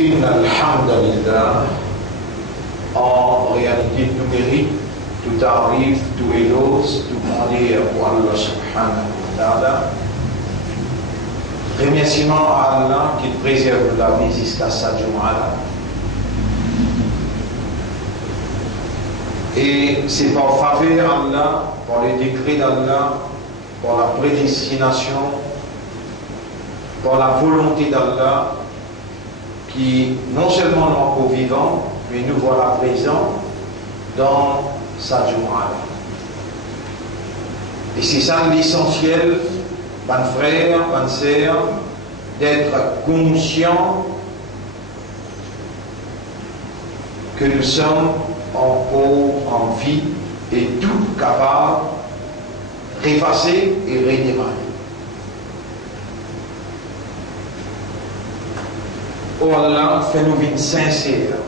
Inna alhamdulillah, en réalité tout mérite, tout arrive, tout éloge, tout demander pour Allah subhanahu wa ta'ala. Remerciement à Allah qui préserve la vie jusqu'à sa Jum'ala. Et c'est par faveur Allah, par le décret d'Allah, par la prédestination, par la volonté d'Allah, qui non seulement nous encore vivants, mais nous voilà présents dans sa Jum'ala. Et c'est ça l'essentiel, mes frères, mes sœurs, d'être conscients que nous sommes encore en vie et tout capable de effacer et redémarrer. Oh Allah, fais-nous vivre sincères,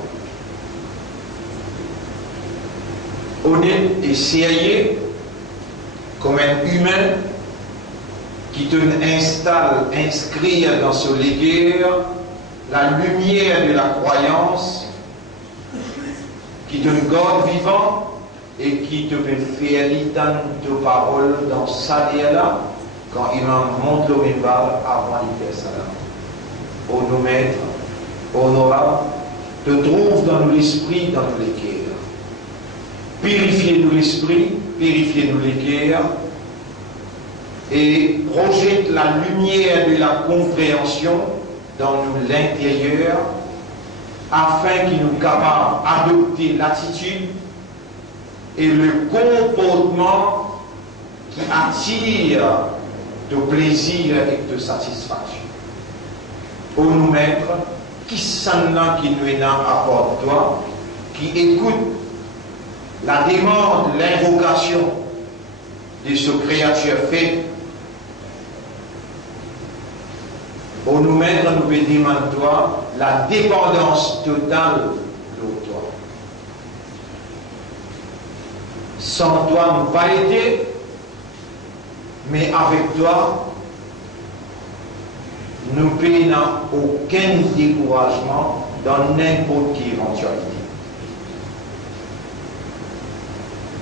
honnête et sérieux, comme un humain qui te installe, inscrit dans ce léguer la lumière de la croyance, qui te garde vivant et qui te fait faire l'idée de parole dans sa là quand il monte le minbar avant de faire salam. Ô nos maîtres, honorable, te trouve dans l'esprit, dans les cœurs. Purifiez-nous l'esprit, purifiez-nous les cœurs et projette la lumière de la compréhension dans nous l'intérieur afin qu'il nous capable d'adopter l'attitude et le comportement qui attire de plaisir et de satisfaction. Ô nous maîtres, qui s'en a qui nous est à part de toi, qui écoute la demande, l'invocation de ce créature fait. Ô nous maîtres, nous demandons toi la dépendance totale de toi. Sans toi, nous pas été, mais avec toi, nous n'avons aucun découragement dans n'importe quelle éventualité.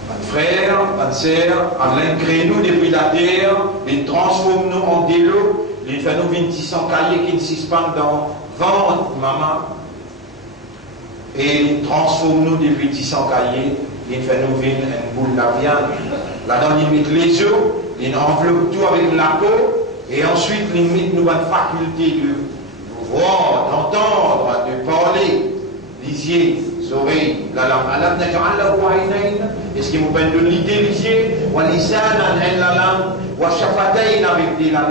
Mes frères, mes sœurs, Allah crée-nous depuis la terre, il transforme-nous en des lots, il fait nous 2600 cahiers qui ne suspendent dans ventre, maman, et il transforme-nous depuis 600 cahiers, il fait nous une boule de viande. Là-dedans, il met les os, il enveloppe tout avec la peau. Et ensuite, limite nous une faculté de voir, d'entendre, de parler, les yeux, les oreilles, la langue. Est-ce qu'il vous donne l'idée, les yeux, ou la langue, ou avec des lèvres.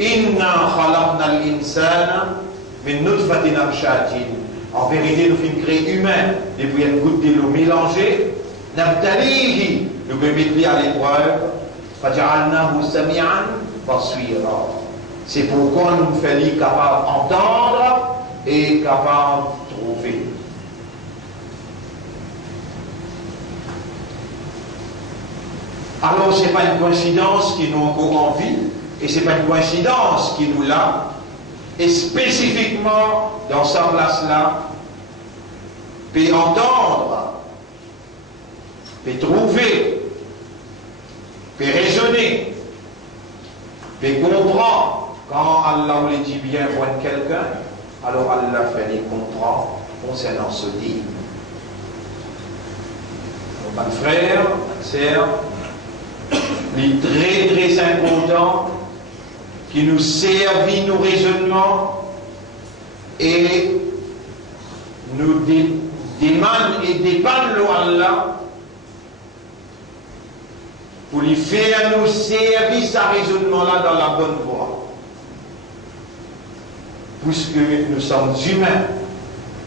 Inna khalaqna al-insana min nutfatin amshajin. En vérité, nous faisons créer humain depuis une goutte de l'eau mélangée. Nabtalihi, nous pouvons mettre à l'épreuve. C'est pourquoi nous nous faisons capables d'entendre et capables de trouver. Alors, ce n'est pas une coïncidence qui nous encore en vie, et ce n'est pas une coïncidence qui nous l'a, et spécifiquement dans sa place-là, peut entendre, peut trouver, peut raisonner, peut comprendre. Quand Allah le dit bien pour quelqu'un, alors Allah fait les comprendre concernant ce livre. Mes frères, mes sœurs, il est très très important qui nous servit nos raisonnements et nous demande et dépendent Allah pour lui faire nous servir ce raisonnement-là dans la bonne voie. Puisque nous sommes humains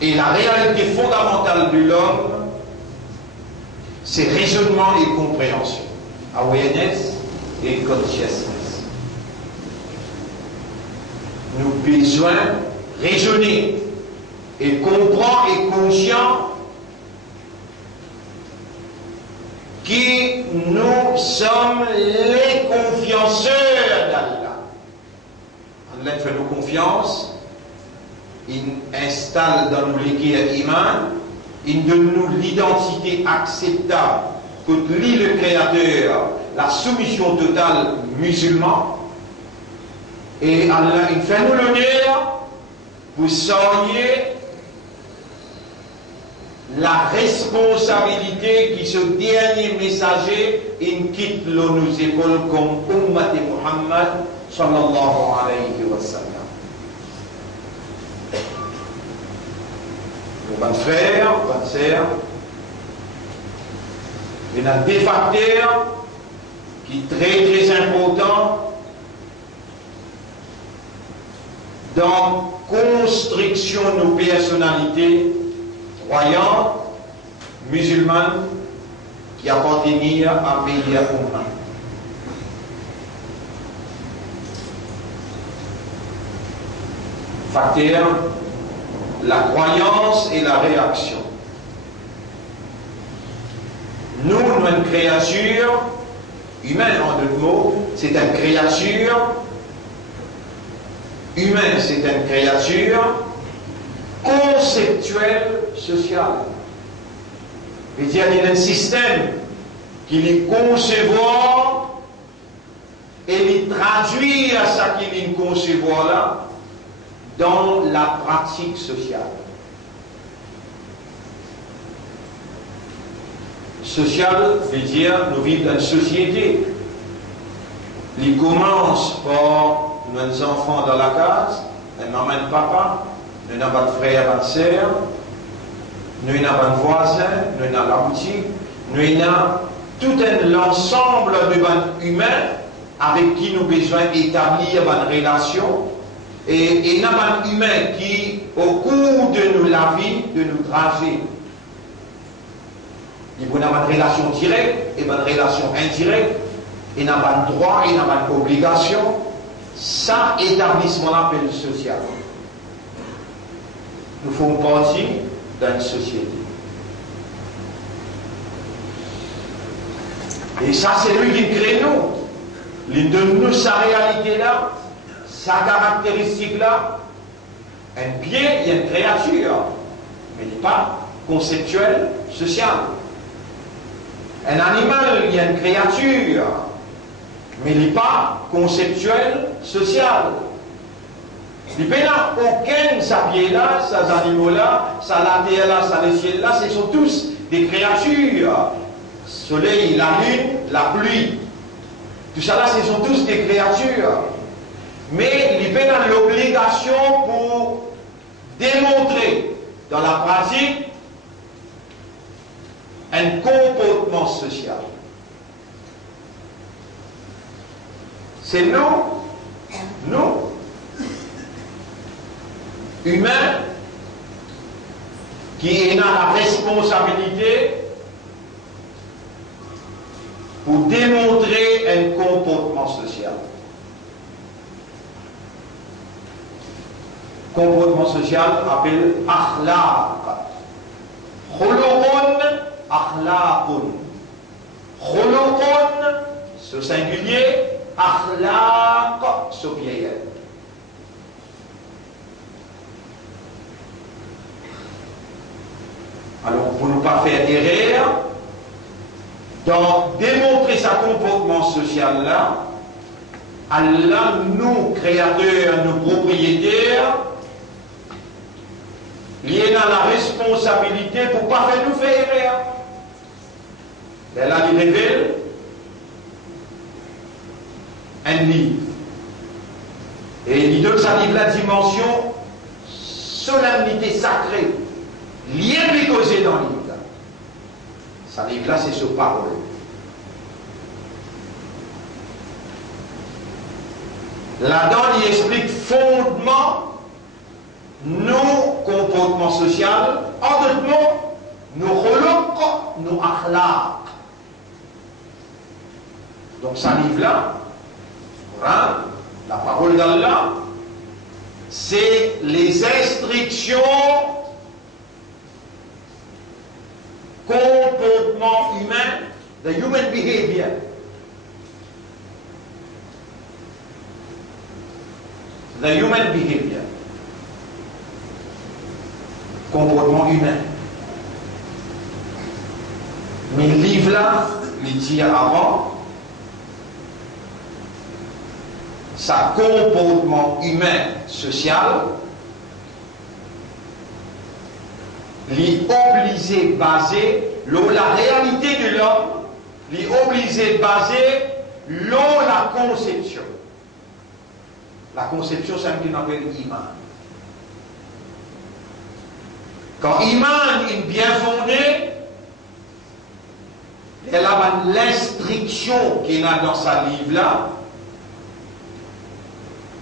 et la réalité fondamentale de l'homme, c'est raisonnement et compréhension. Awareness et consciousness. Nous avons besoin de raisonner et comprendre et conscient que nous sommes les confianceurs d'Allah. Allah fait nous confiance il installe dans nous l'équilibre iman, il donne nous l'identité acceptable que lit le Créateur, la soumission totale musulman, et Allah il fait nous l'honneur pour soigner la responsabilité qui ce dernier messager il quitte nos épaules comme Ummat Muhammad sallallahu alayhi wa sallam. Mes frères, mes sœurs, il y a des facteurs qui sont très très importants dans la construction de nos personnalités croyantes, musulmanes, qui appartiennent à pays à Umma. Facteur, la croyance et la réaction. Nous, une créature humaine, en d'autres mots, c'est une créature humaine, c'est une créature conceptuelle sociale. C'est-à-dire qu'il y a un système qui est concevoir et il traduit à ça qu'il est concevoir là dans la pratique sociale. Social veut dire nous vivons dans une société. Il commence par nos enfants dans la case, un maman et papa, nous avons notre frère et sœur, nous avons un voisin, nous avons la boutique, nous avons tout l'ensemble de bandes humains avec qui nous avons besoin d'établir une relation. Et nous avons un humain qui, au cours de nous, la vie, de nous tracer, il y a une relation directe et une relation indirecte, il y a un droit et il y a une obligation. Ça, établissement-là, appelle social. Nous faisons partie d'une société. Et ça, c'est lui qui crée nous. Il donne nous sa réalité-là, sa caractéristique-là. Un bien, il y a une créature, mais il n'est pas conceptuel, social. Un animal, il y a une créature, mais il n'est pas conceptuel, social. Il n'y a aucun sapier-là, ces animaux-là, ça la terre là, ça le ciel-là, ce sont tous des créatures. Le soleil, la lune, la pluie, tout ça là, ce sont tous des créatures. Mais il y a l'obligation pour démontrer dans la pratique un comportement social. C'est nous, humains, qui avons la responsabilité pour démontrer un comportement social. Comportement social appelé akhlaq. Khuluqun, akhlaqun. Khuluqun, ce singulier, akhlaq, ce pluriel. Alors, pour ne pas faire erreur, dans démontrer sa comportement social là, Allah, nous, créateurs, nous, propriétaires, il y a la responsabilité pour ne pas faire nous faire erreur. Allah lui révèle un livre. Et il donne sa livre la dimension solennité sacrée. Lien lui causé dans le livre. Sa livre là, c'est sur parole. Là-dedans, il explique fondement nos comportements sociaux, en d'autres mots, nos khuluq, nos akhlaq. Donc, ça livre là, la parole d'Allah, c'est les instructions, comportement humain, the human behavior. The human behavior. comportement humain. Mais le livre là, il dit avant, sa comportement humain social, il obligé basé la réalité de l'homme, il obligé basé la conception. La conception, c'est ce qu'on appelle iman. Quand iman est bien fondé, elle a l'instruction qu'il a dans sa livre là.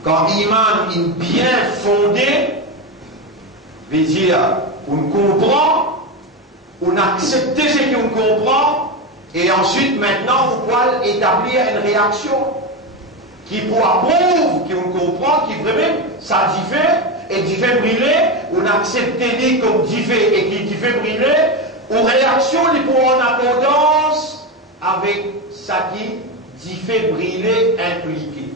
Quand iman est bien fondé, veut dire on comprend, on accepte ce qu'on comprend, et ensuite maintenant on peut établir une réaction qui pourra prouver qu'on comprend, qui vraiment ça diffère, et dit fait brûler, on accepte dit comme dit fait et qui fait brûler, ou réaction qui pourra en accordance avec ça qui dit fait brûler impliqué.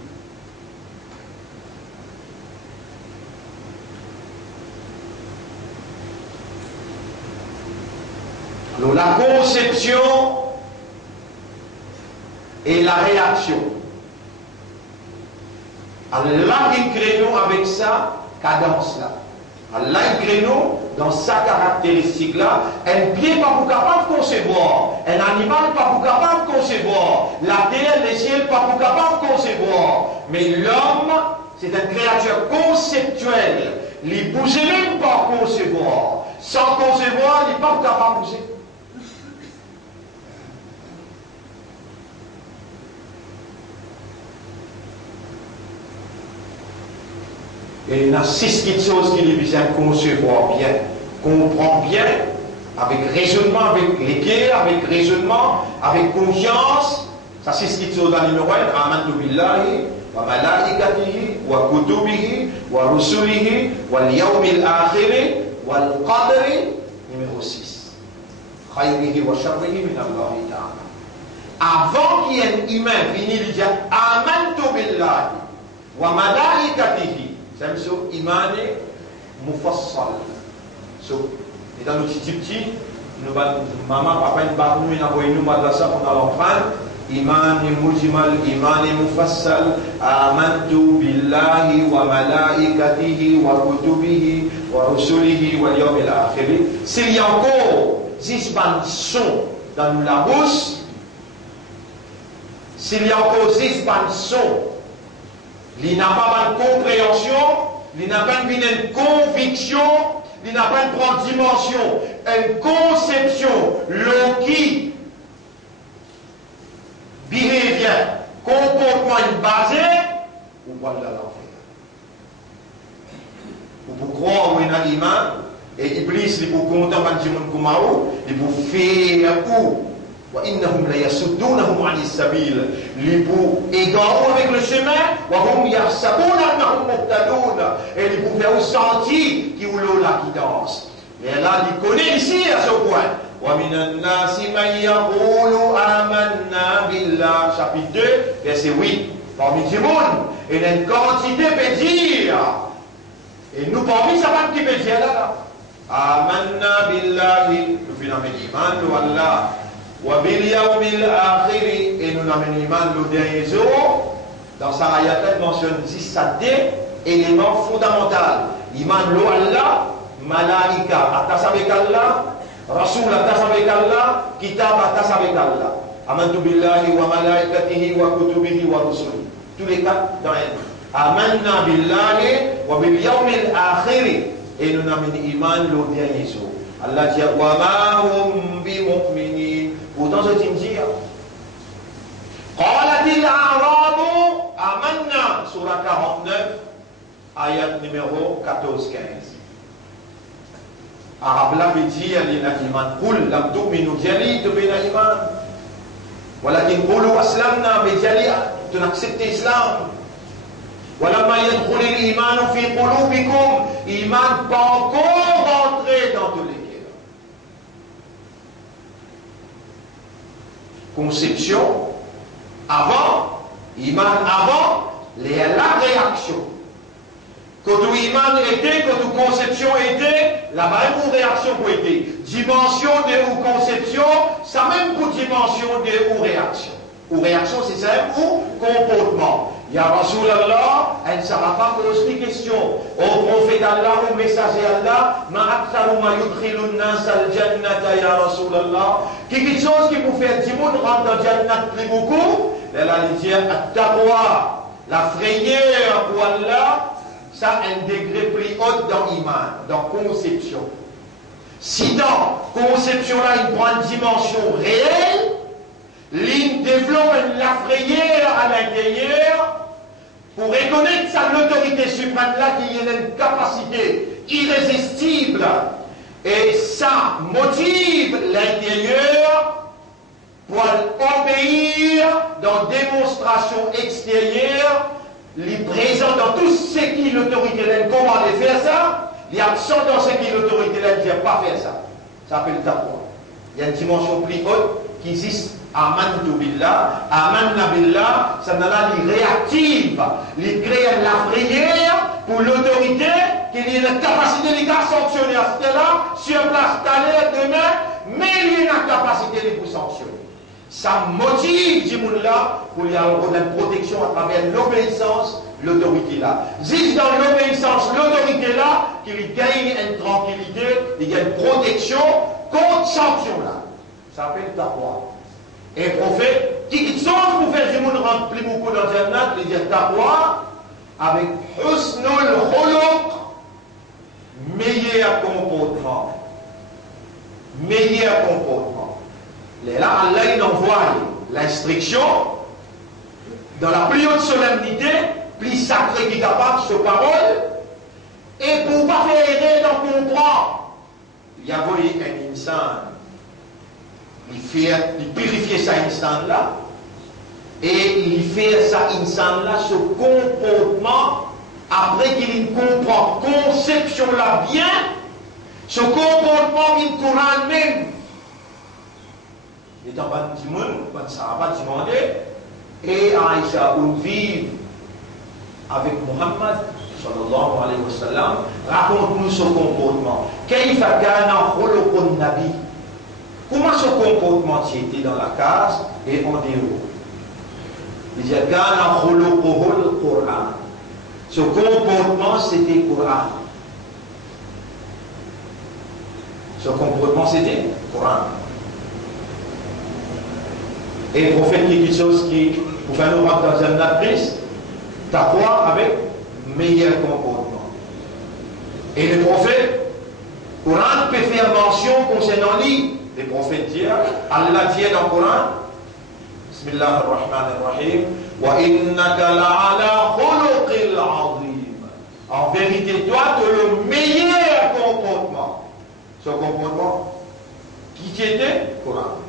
Alors la conception et la réaction. Alors là, il crée nous avec ça, cadence là. Alors là, il crée nous dans sa caractéristique là, un pied pas pour capable de concevoir, un animal pas pour capable de concevoir, la terre, les ciels pas pour capable de concevoir. Mais l'homme, c'est une créature conceptuelle. Il ne bouge même pas concevoir. Sans concevoir, il n'est pas capable de bouger. Et il y a 6 petites choses qu'il est besoin de concevoir bien, comprendre bien, avec raisonnement, avec l'équerre, avec raisonnement, avec confiance. Ça, 6 petites choses dans le numéro 1. Amantu billahi, wa malaikatihi, wa kutubihi, wa rusulihi, wal yawmil akhiri, wal qadri. Numéro 6. Khayrihi wa sharrihi min Allah ta'ala. Avant qu'il y ait un humain fini, il dit Amantu billahi, wa malaikatihi. C'est un so imane mufassal. So, et dans nos petits, nous maman, papa, nous avons envoyé nous madrasa pour nous apprendre. Imane mujmal, imane mufassal, amantu billahi wa malaikatihi wa kutubihi wa rusulihi wa yawmil akhir. S'il y a encore 10 sons dans la bouche, s'il y a encore 10 sons, il n'a pas de compréhension, il n'a pas une conviction, il n'a pas une dimension, une conception, l'oki, behavior, comportement basé, ou pas de l'enfer. Ou pour croire au iman, et Iblis, il pour compter un petit monde comme il pour faire où? وإنهم ليصدونهم عن السبيل les pour égarer avec le chemin وهم يحسبون أنهم مهتدون et les pour faire sentir qui ont la guidance. Et là il connaît ici à ce point ومن الناس من يقول آمنا بالله chapitre 2 verset 8 parmi les gens et une quantité peut dire et nous parmi ça va qui peut dire là آمنا بالله nous finalement iman wallah وَبِالْيَوْمِ الْآخِرِ et nous avons l'iman le dernier jour. Dans sa ayat, elle mentionne 10 éléments fondamentaux. Iman lo Allah, malaika atas avec Allah, Rasul atas avec Allah, kitab atas avec Allah. Amantu billahi wa malaikatihi wa kutubihi wa rusulihi. Tous les quatre dans elle. Amanna billahi wa bil yawmil akhir et nous avons iman le dernier jour. Allah dit wa ma hum bi mu'minin. Pourtant, je t'ai dit, قالت الأعراب آمنا سورة 49 آيات numéro 14-15 Arabe là veut dire l'iman قل لم تؤمنوا جلي تبين إيمان ولكن قولوا أسلمنا بجلي تنaccepte l'islam ولما يدخل الإيمان في قلوبكم إيمان pas encore rentré dans tous les conception avant, iman avant, la réaction. Quand tout iman était, quand toute conception était, la même réaction pour était. Dimension de ou conception, ça même pour dimension de ou réaction. Ou réaction, c'est ça même ou comportement. Ya Rasulallah, elle ne sera pas poser des questions. Au prophète Allah, au messager Allah, ma aktaru ma yudkhilun nas al jannata ya Rasulallah. Quelque chose qui vous fait dire, monde rentre dans Jannat plus beaucoup, elle a dit, at-taqwa, la frayeur pour Allah, ça un degré plus haut dans l'iman, dans conception. Si dans conception là, il prend une dimension réelle, il développe la frayeur à l'intérieur pour reconnaître ça l'autorité suprême là qui a une capacité irrésistible et ça motive l'intérieur pour obéir dans démonstration extérieure, les présents dans tout ce qui l'autorité l'aide comment de faire ça, les absents dans ce qui l'autorité l'aide ne pas faire ça. Ça s'appelle taqwa. Il y a une dimension plus haute qui existe. Amantu billah, amanna billah, ça n'a pas les réactive, les crée la prière pour l'autorité qui a la capacité de sanctionner à ce là sur place d'aller demain, mais il a la capacité de vous sanctionner. Ça motive du monde là pour y avoir une protection à travers l'obéissance, l'autorité là. Juste dans l'obéissance, l'autorité là, qu'il gagne une tranquillité, il y a une protection contre sanction là. Ça s'appelle taqwa. Et le prophète, qui sont pour faire du monde remplir beaucoup dans le Jannat, il dit taqwa, avec husnul khuluq, meilleur comportement. Meilleur comportement. Et là, Allah il envoie l'instruction dans la plus haute solennité, plus sacrée qui est capable de sa parole, et pour ne pas faire errer dans le comprendre, il y a un insan. Il purifie ça instant là et il fait ça instant là ce comportement après qu'il comprend conception là bien ce comportement il Coran même étant pas du monde quand ça va pas demander et Aïcha on vit avec Muhammad sallallahu alayhi wa sallam raconte-nous ce comportement kayfa kana khuluqun nabi. Comment ce comportement était dans la case et en dehors? Il dit Kana khuluquhul Qur'an. Ce comportement c'était Qur'an. Ce comportement c'était Qur'an. Et le prophète qui dit quelque chose qui pouvait nous rendre dans un matrice, taqwa avec meilleur comportement. Et le prophète, Qur'an peut faire mention concernant lui. Les prophètes disent, Allah dit dans le Coran, Bismillah ar-Rahman ar-Rahim, Wa innaka la'ala khuluqil azim. En vérité, toi, tu as le meilleur comportement. Ce comportement, qui était Coran.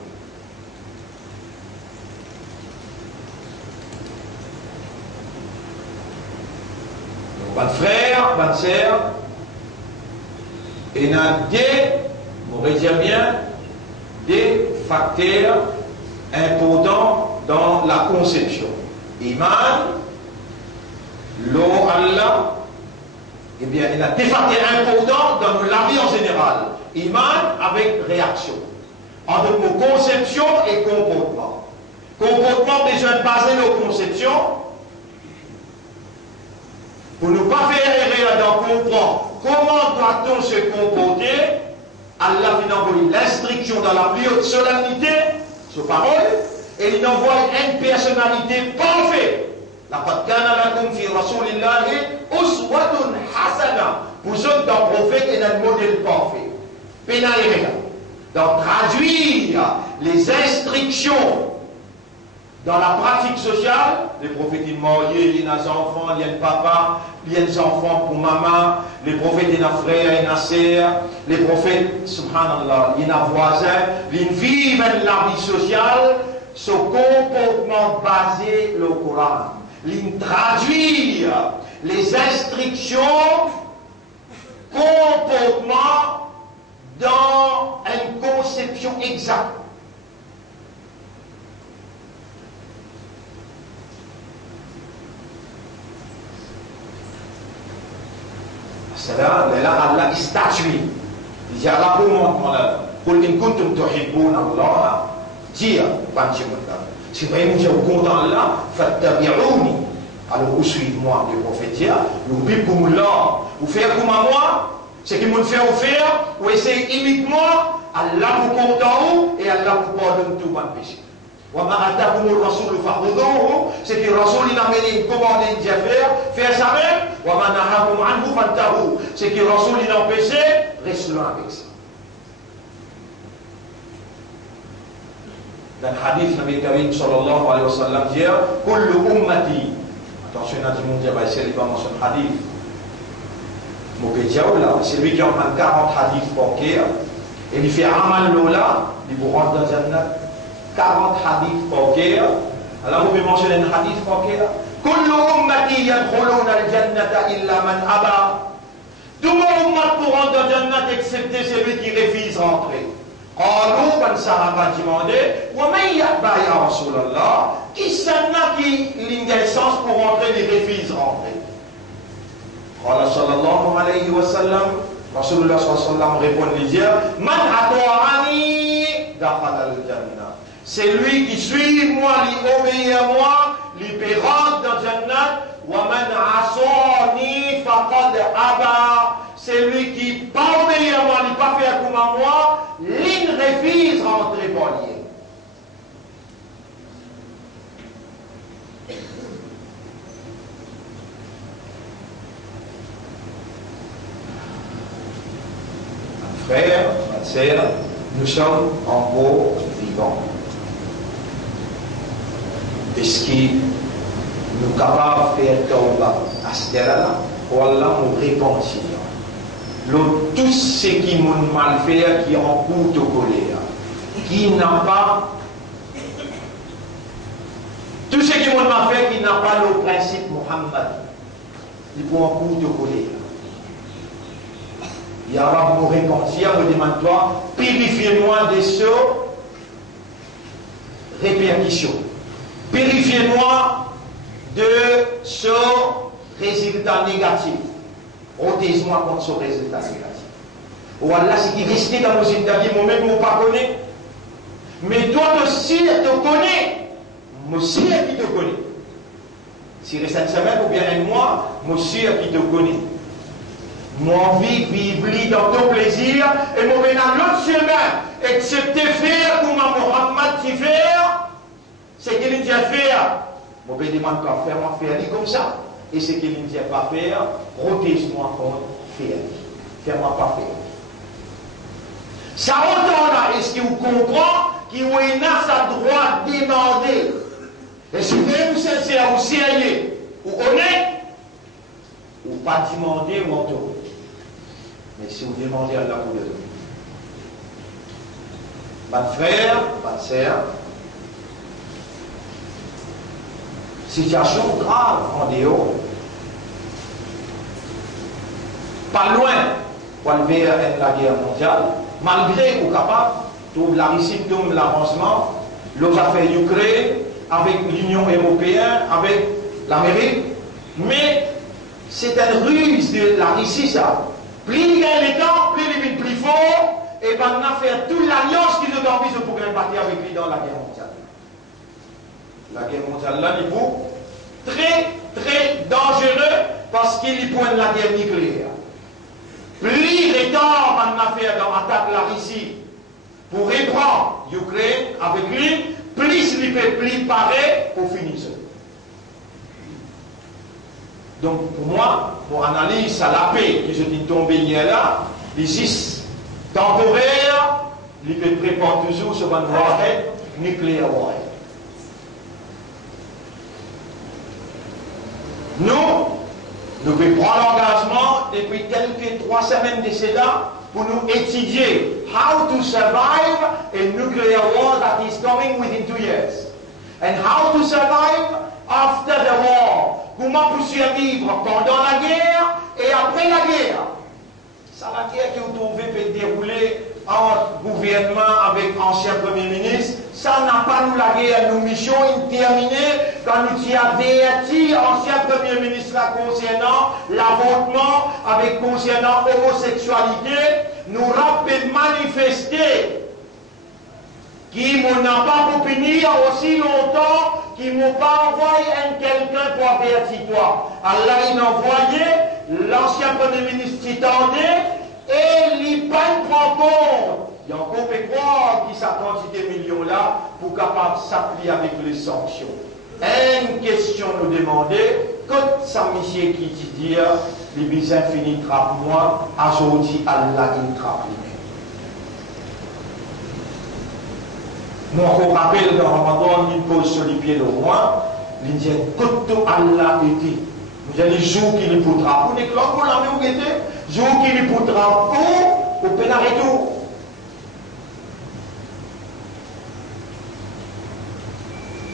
Bonne frère, bonne sœur, il y a on va dire bien, des facteurs importants dans la conception. Iman, l'eau Allah, eh bien, il y a des facteurs importants dans la vie en général. Iman avec réaction. Entre nos conception et comportement. Comportement besoin de baser nos conceptions pour ne pas faire erreur dans comprendre comment doit-on se comporter. Allah vient envoyer l'instruction dans la plus haute solennité, sa parole, et il envoie une personnalité parfaite. Laqad kana lakum fi rasulillahi uswatun hasana. Pour ceux dans le prophète et dans le modèle parfait. Pénal. Donc traduire les instructions dans la pratique sociale, les prophètes ils mariés, il y a des enfants, il y a un papa, il y a des enfants pour maman, les prophètes il y a un frère, il y a une sœur, les prophètes, subhanallah, il y a un voisin, ils vivent la vie sociale, ce comportement basé le Coran. Ils traduisent les instructions, comportement dans une conception exacte. C'est là, Allah statue. Il dit Allah pour moi, قل إن كنتم تحبون الله dire si vraiment vous êtes content Allah fattabi'ouni alors vous suivez-moi le prophète yuhibbukumullah vous faites comme moi ce qui me fait vous faire vous essayez d'imiter moi Allah vous content et Allah vous pardonne tout votre péché wa ma atakumur rasul fakhudhuhu ce qui rasul il a mené commandé de faire ça même wa ma nahakum anhu fantahu ce qui rasul il a empêché reste loin avec ça. Dans le hadith Nabi Karim sallallahu alayhi wa sallam dit kullu ummati attention à tout le monde dire c'est le pas mentionné hadith c'est lui qui en prend 40 hadiths pour qu'il et il fait amal lola il vous rentre dans Jannat 40 hadiths pour qu'il alors vous pouvez mentionner un hadith pour qu'il kullu ummati yadkhuluna al-jannata illa man aba tout le monde pour rentrer dans Jannat excepté celui qui refuse rentrer. قالوا بن صحابة demandé ومن يأبى يا رسول الله qui s'en a qui l'indécence pour rentrer les refuse rentrer قال صلى الله عليه وسلم رسول الله صلى الله عليه وسلم répond lui dire من أطاعني دخل الجنة c'est lui qui suit moi lui obéit à moi lui rentre dans Jannat ومن عصاني فقد أبى c'est lui qui pas obéit à moi, il pas fait comme à moi, il refuse rentrer pour lui. Frères, ma sœur, nous sommes encore vivants. Est-ce que nous sommes capables de faire tauba à ce là pour Allah nous réconcilier? Tout ce qui m'ont mal fait, qui en cours de colère, qui n'a pas, tout ce qui m'ont mal fait, qui n'a pas le principe Muhammad, il faut en cours de colère. Il y aura pour réconcilier, me demande-toi, purifiez-moi de ce répercussion. Purifiez-moi de ce résultat négatif. Protège-moi contre ce résultat négatif. Ou Allah, ce qui risque dans nos états, moi-même, je ne pas connais. Mais toi aussi, tu te connais. Moi aussi, qui te connais. Si reste une semaine ou bien un mois, moi aussi, qui te connais. Moi, envie de vivre dans ton plaisir et moi, dans l'autre chemin, excepté faire comme Mohammed qui fait, c'est qu'il dit à faire. Moi, je demande pas faire, moi, faire comme ça. Et ce qu'il ne dit pas faire, protège-moi contre faire. Fais-moi pas faire. Ça entend là, est-ce que vous comprenez qu'il y a sa droit de demander? Est-ce que vous êtes sincère ou sérieux ou honnête? Ou pas demander ou entendre? Mais si vous demandez à Allah pour le donner. Mon frère, ma soeur, situation grave en dehors. Pas loin, pour lever la guerre mondiale, malgré qu'on est capable, trouve la Russie, trouve l'avancement, les affaires Ukraine, avec l'Union européenne, avec l'Amérique, mais c'est une ruse de la Russie, ça. Plus il gagne le temps, plus il est plus fort, et ben on a fait toute l'alliance qu'ils ont envie pour battre avec lui dans la guerre mondiale. La guerre mondiale, là, il est très, très dangereux parce qu'il y pointe la guerre nucléaire. Plus il temps on a fait dans l'attaque la Russie pour reprendre l'Ukraine avec lui, plus il fait plus pareil pour finir ça. Donc pour moi, pour analyse à la paix que je dis tomber là, ici temporaire, il peut préparer toujours sur un warhead nucléaire warhead. Nous pouvons prendre l'engagement depuis quelques 3 semaines de cela pour nous étudier how to survive a nuclear war that is coming within 2 years. And how to survive after the war. Comment vous survivre pendant la guerre et après la guerre. Ça, la guerre que vous trouvez peut dérouler entre gouvernement avec ancien premier ministre, ça n'a pas nous la guerre, nos missions terminées quand nous t'y averti ancien Premier ministre concernant l'avortement, avec concernant l'homosexualité, nous rappelons manifester qui n'a pas pour punir aussi longtemps, qui m'ont pas envoyé quelqu'un pour avertir toi. Allah il a envoyé l'ancien Premier ministre Titandé et il pas prend compte. Il y a encore peut croire qui sa quantité millions là pour capable s'appliquer avec les sanctions. Une question nous demander, quand ça monsieur qui dit les bisins finis trappe moi, aujourd'hui Allah il trappe lui. Moi, on rappelle dans Ramadan, il pose sur les pieds de moi, il dit, quand Allah était, vous avez les jours qu'il est pour drapeau, vous n'êtes pas pour la même guette, jour qu'il est pour drapeau, au pénaréto.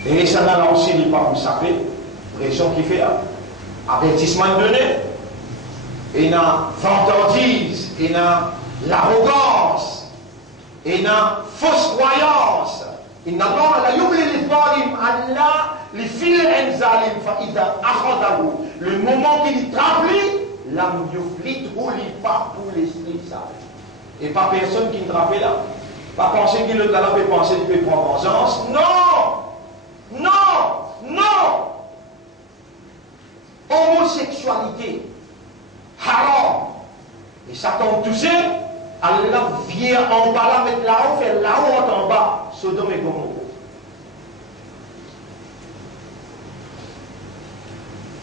Et ça n'a là aussi, il n'est pas pour saper, pression qui fait, avertissement donné, et dans vantardise, et dans l'arrogance, et dans fausse croyance. Inna Allah la yubli al-zalim, Allah li fil al-zalim fa idha akhadahu. Le moment qu'il traplit, l'âme yuflit ou li pas pour l'esprit sage. Et pas personne qui ne trappe là. Pas penser qu'il le talent peut penser qu'il peut prendre vengeance. Non! Non! Non! Homosexualité, haram. Et ça tombe tout seul. Allah vient en bas là, mettre là-haut, faire là-haut en bas, Sodome et Gomorrhe.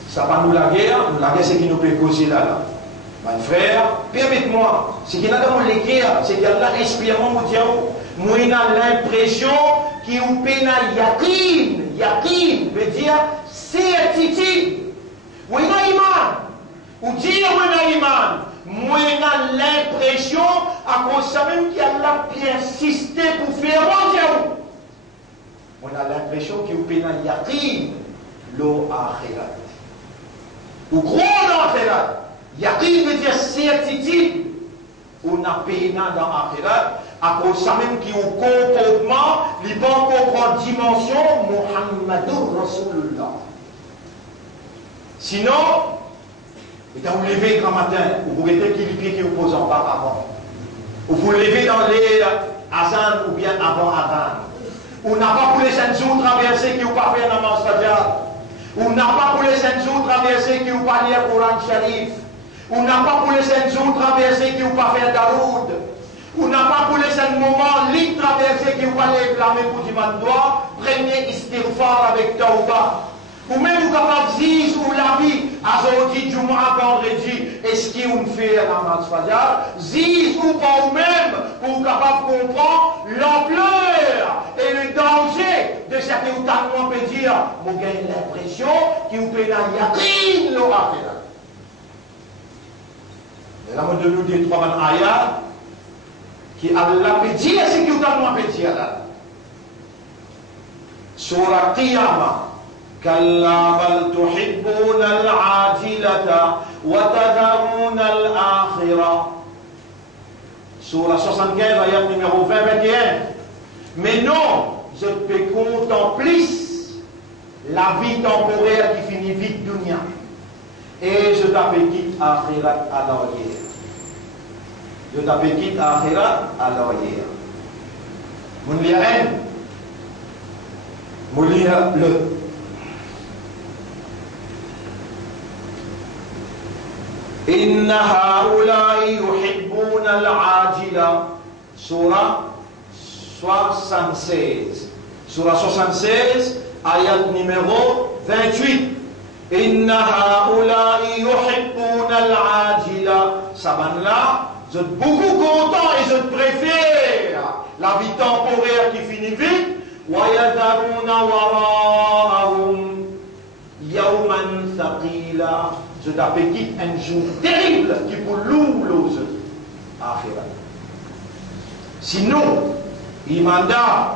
Ça va nous la guerre c'est qui nous peut causer là. Mon frère, permettez-moi, c'est qu'il y a dans les guerres, c'est qu'il y a là, inspirement, moi, j'ai l'impression qu'il y a un yakin, veut dire certitude. Oui, il y a iman. Ou dire oui, il y a iman. Moi, j'ai l'impression, à cause de même qu'il a bien insisté pour faire mentir. On a l'impression qu'il y a un yakin, l'eau akhirat. Ou gros l'akhirat. Yakin veut dire certitude. On a payé dans l'akhirat, à cause de même qu'il y a un comportement, il va comprendre dimension, Muhammadur Rasulullah. Sinon, et quand vous levez grand matin, vous mettez qu'il pied qui vous pose en bas avant. Ou vous levez dans les azan ou bien avant azan. Ou n'a pas pour les 5 jours traversés qui vous pas fait un namaz fajr. Ou n'a pas pour les 5 jours traversés qui vous pas lire Coran Sharif. Ou n'a pas pour les 5 jours traversés qui vous pas fait Daoud. Ou n'a pas pour les 5 moments libres traversés qui vous pas les blâmer pour du mandois. Premier istighfar avec Tauba. Ou même vous capable de dire, ou la vie, aujourd'hui, Jumu'ah, vendredi, est-ce qu'il vous fait la namaz fajr, dis ou pas ou même, pour vous capable de comprendre l'ampleur et le danger de ce que vous avez peut dire, vous gagnez l'impression qu'il vous fait un yakin l'aura fait là. Et là, on nous dit 3 ayats qui Allah peut dire ce que vous avez peut dire là. Surah Qiyamah. كلا بل تحبون العاجلة وتذرون الآخرة. Surah 75, ayat numéro 20-21. Mais non, je peux contempler la vie temporaire qui finit vite dunya. Et je t'appétite akhirat à l'arrière. Je t'appétite akhirat à l'arrière. Mon lien, mon lien le. إن هؤلاء يحبون العاجلة. Surah 76. Surah 76, ayat numéro 28. إن هؤلاء يحبون العاجلة. Ça va là, je suis beaucoup content et je préfère la vie temporaire qui finit vite. ويذرون وراءهم يوما ثقيلا. Je t'appétite un jour terrible qui pour l'ouvre akhirat. Sinon, il manda.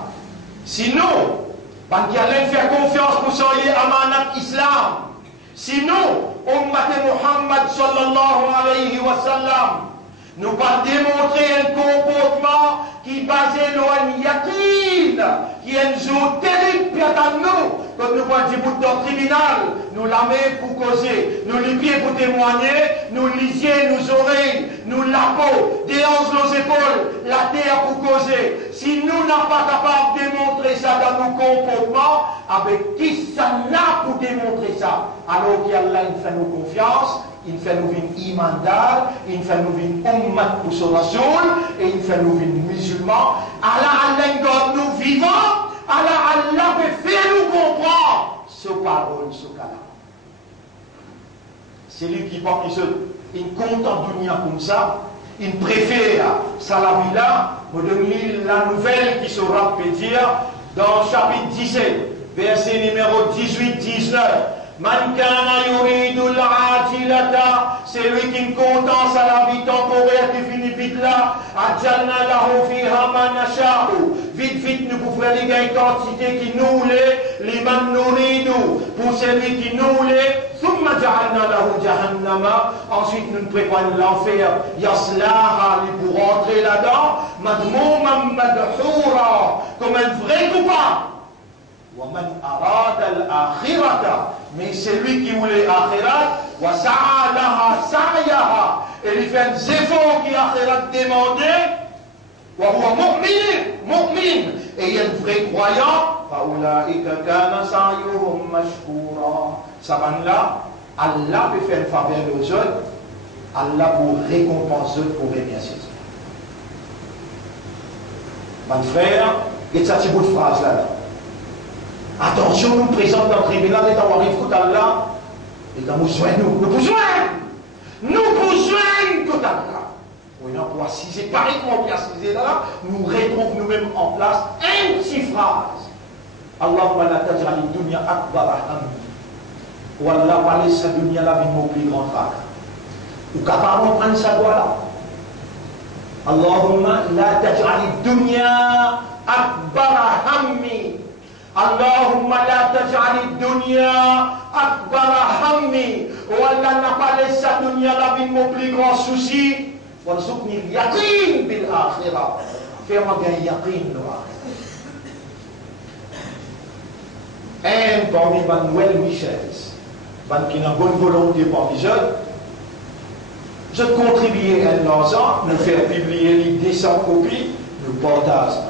Sinon, parce qu'il allait faire confiance pour soyez amanat islam. Sinon, ummat Muhammad sallallahu alayhi wa sallam nous pas démontrer un comportement qui basé l'on yakin, qui est une jour terrible à nous, quand nous voyons des bouts dans tribunal, nous la main pour causer, nous les pieds pour témoigner, nous lisier nos oreilles, nous la peau, des hanches nos épaules, la terre pour causer. Si nous n'avons pas capable de démontrer ça dans nos comportements, avec qui ça n'a pour démontrer ça? Alors qu'Allah il fait nous confiance, il fait nous une imandal, il fait nous une ummat pour son rasoul, et il fait nous une musulman. Allah garde nous vivants, Allah peut faire nous comprendre ce parole, ce cas-là. C'est lui qui porte il compte en dunia comme ça, il préfère ça la vie là, la nouvelle qui sera dire dans chapitre 17, verset numéro 18-19. Man kana yuridul ajilata, c'est lui qui me contente à la vie temporaire qui finit vite là. Ajalna lahu fiha ma nasha'u. Vite, nous pouvons faire les quantités qui nous voulait, les man nuridu, pour celui qui nous voulait. Thumma ja'alna lahu jahannama. Ensuite, nous préparons l'enfer. Yaslaha, pour rentrer là-dedans. Madmouman madhura, comme un vrai coupable. وَمَنْ أَرَادَ الْآخِرَةَ, mais c'est lui qui voulait l'akhirat, وَسَعَى لَهَا سَعْيَهَا, et il fait un effort qui l'akhirat demandé, وَهُوَ مُؤْمِنٌ, et il est un vrai croyant, فَأُولَٰئِكَ كَانَ سَعْيُهُمْ مَشْكُورًا. Ça va là, Allah peut faire une faveur aux autres, Allah pour récompenser pour remercier. Mon frère, il y a cette petite phrase là. Attention, nous présentons dans le tribunal et dans le Allah, et dans nous joignons, nous besoin tout Allah. On a pour assiser, pareil qu'on vient assiser là, nous retrouvons nous-mêmes en place une petite phrase. Allahumma la taj'al dunya akbar hammi. Ou Allah parle sa dunya la vie mon plus grand trac. Ou capable de prendre sa doigt là. Allahumma la taj'al dunya akbar hammi. Allahumma la taj'al dunya akbar hammi. Ou Allah n'a pas laissé sa dunya la vie mon plus grand souci. Warzuqni al-yaqin bil akhirah. Fais-moi gagner yaqin le akhirah. Parmi Manuel Michel, qui a une bonne volonté pour les jeunes, je contribuais à l'argent, nous faire publier les 200 copies, nous partageons.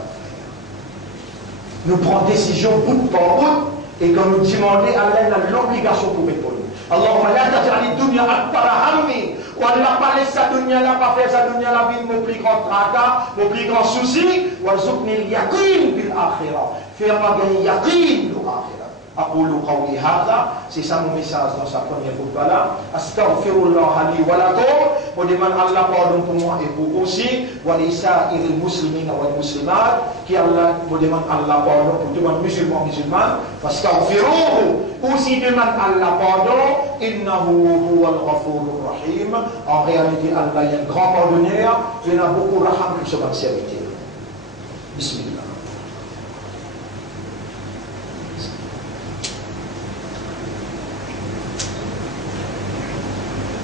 Nous prenons décision bout par bout, et quand nous demandons, Allah a l'obligation pour répondre. Allahumma la taj'al dunya akbar hammi. Ou Allah pas laissé sa dunya là, pas faire sa dunya la vie mon plus grand tracas, mon plus grand souci. Warzuqni al-yaqin bil akhirah. Fais-moi gagner yaqin le akhirah. أقول قولي هذا, c'est ça mon message dans sa première khutbah là. Astaghfirullah li wa lakum, pour demander Allah pardon pour moi et pour aussi, wa li sa'iril muslimina wal muslimat, qui Allah pour demander Allah pardon pour tout le monde musulman musulman. Fastaghfiruhu, aussi demande Allah pardon, innahu huwal ghafurur rahim. En réalité Allah est un grand pardonneur, il y en a beaucoup raham pour ce bon serviteur. Bismillah.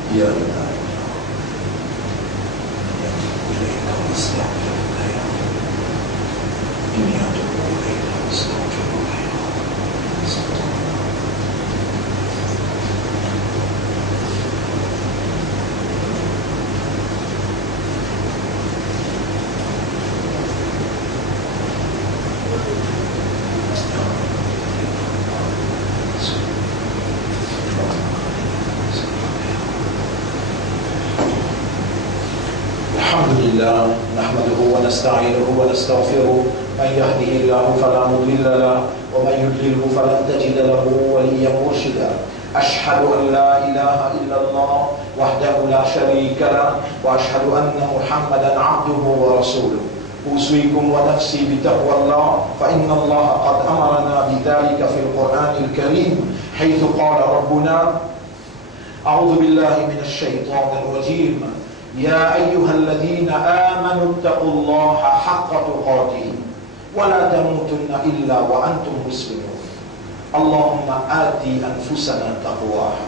يا إلهي إليك نستغفرك إني أتوب إليك نستغفرك نحمده ونستعينه ونستغفره من يهده الله فلا مضل له ومن يضلله فلن تجد له وليا مرشدا أشهد أن لا إله إلا الله وحده لا شريك له وأشهد أن محمدا عبده ورسوله أوصيكم ونفسي بتقوى الله فإن الله قد أمرنا بذلك في القرآن الكريم حيث قال ربنا أعوذ بالله من الشيطان الرجيم يا أيها الذين آمنوا اتقوا الله حق تقاته ولا تموتن إلا وأنتم مسلمون اللهم آت أنفسنا تقواها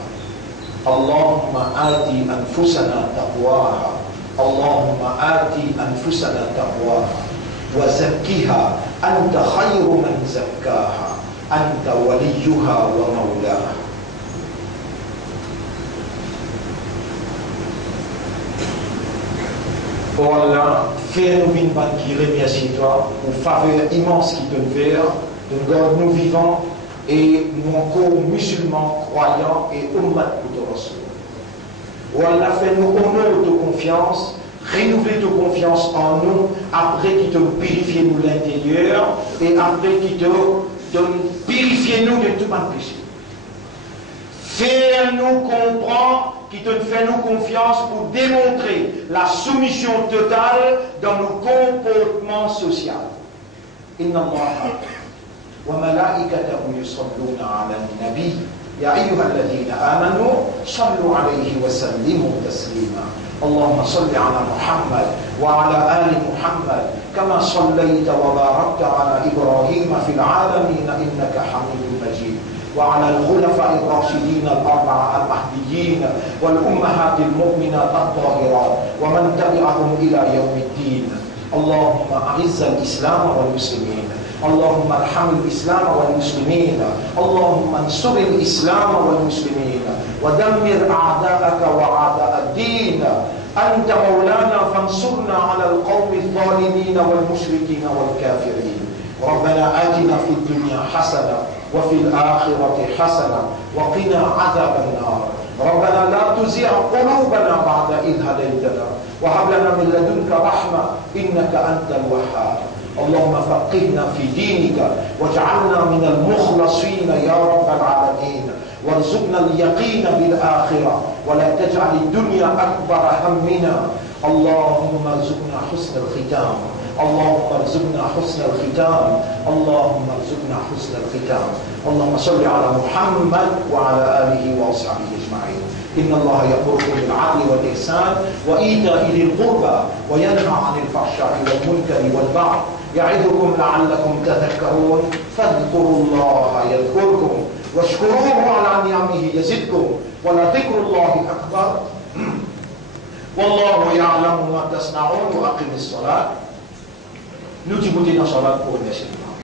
اللهم آت أنفسنا تقواها اللهم آت أنفسنا تقواها وزكها أنت خير من زكاها أنت وليها ومولاها. Oh Allah, fais-nous une bonne qui remercie toi pour faveur immense qui te fait, de garde nous vivants et nous encore musulmans, croyants et ummat pour te recevoir. Oh Allah, fais-nous honneur de confiance, renouveler ta confiance en nous, après qui te purifie nous l'intérieur et après qui te purifie nous de tout mal péché. Fais-nous comprendre, qui te fait nous confiance pour démontrer la soumission totale dans nos comportements sociaux. Inna Allah wa malaikatahu yusalluna ala nabi ya ayyuhalladhina amanu sallu alayhi wa sallimu taslima. Allahumma salli ala Muhammad wa ala ali Muhammad kama sallaita wa barakta ala Ibrahim fil alamin innaka Hamidum Majid. وعلى الخلفاء الراشدين الأربعة المهديين والأمهات المؤمنات الطاهرات ومن تبعهم إلى يوم الدين. اللهم أعز الإسلام والمسلمين، اللهم ارحم الإسلام والمسلمين، اللهم انصر الإسلام والمسلمين ودمر أعداءك وأعداء الدين. أنت مولانا فانصرنا على القوم الظالمين والمشركين والكافرين. ربنا آتنا في الدنيا حسنة وفي الآخرة حسنة وقنا عذاب النار. ربنا لا تزغ قلوبنا بعد إذ هديتنا وهب لنا من لدنك رحمة إنك أنت الوهاب. اللهم فقهنا في دينك واجعلنا من المخلصين يا رب العالمين، وارزقنا اليقين بالآخرة ولا تجعل الدنيا أكبر همنا. اللهم ارزقنا حسن الختام، اللهم ارزقنا حسن الختام، اللهم ارزقنا حسن الختام. اللهم صل على محمد وعلى آله وأصحابه أجمعين. إن الله يأمركم بالعدل والإحسان وإيتاء ذي القربى وينهى عن الفحشاء والمنكر والبغي يعظكم لعلكم تذكرون. فاذكروا الله يذكركم واشكروه على نعمه يزدكم ولذكر الله أكبر. والله يعلم ما تصنعون. وأقم الصلاة. Nous, tu boutis dans la salat pour le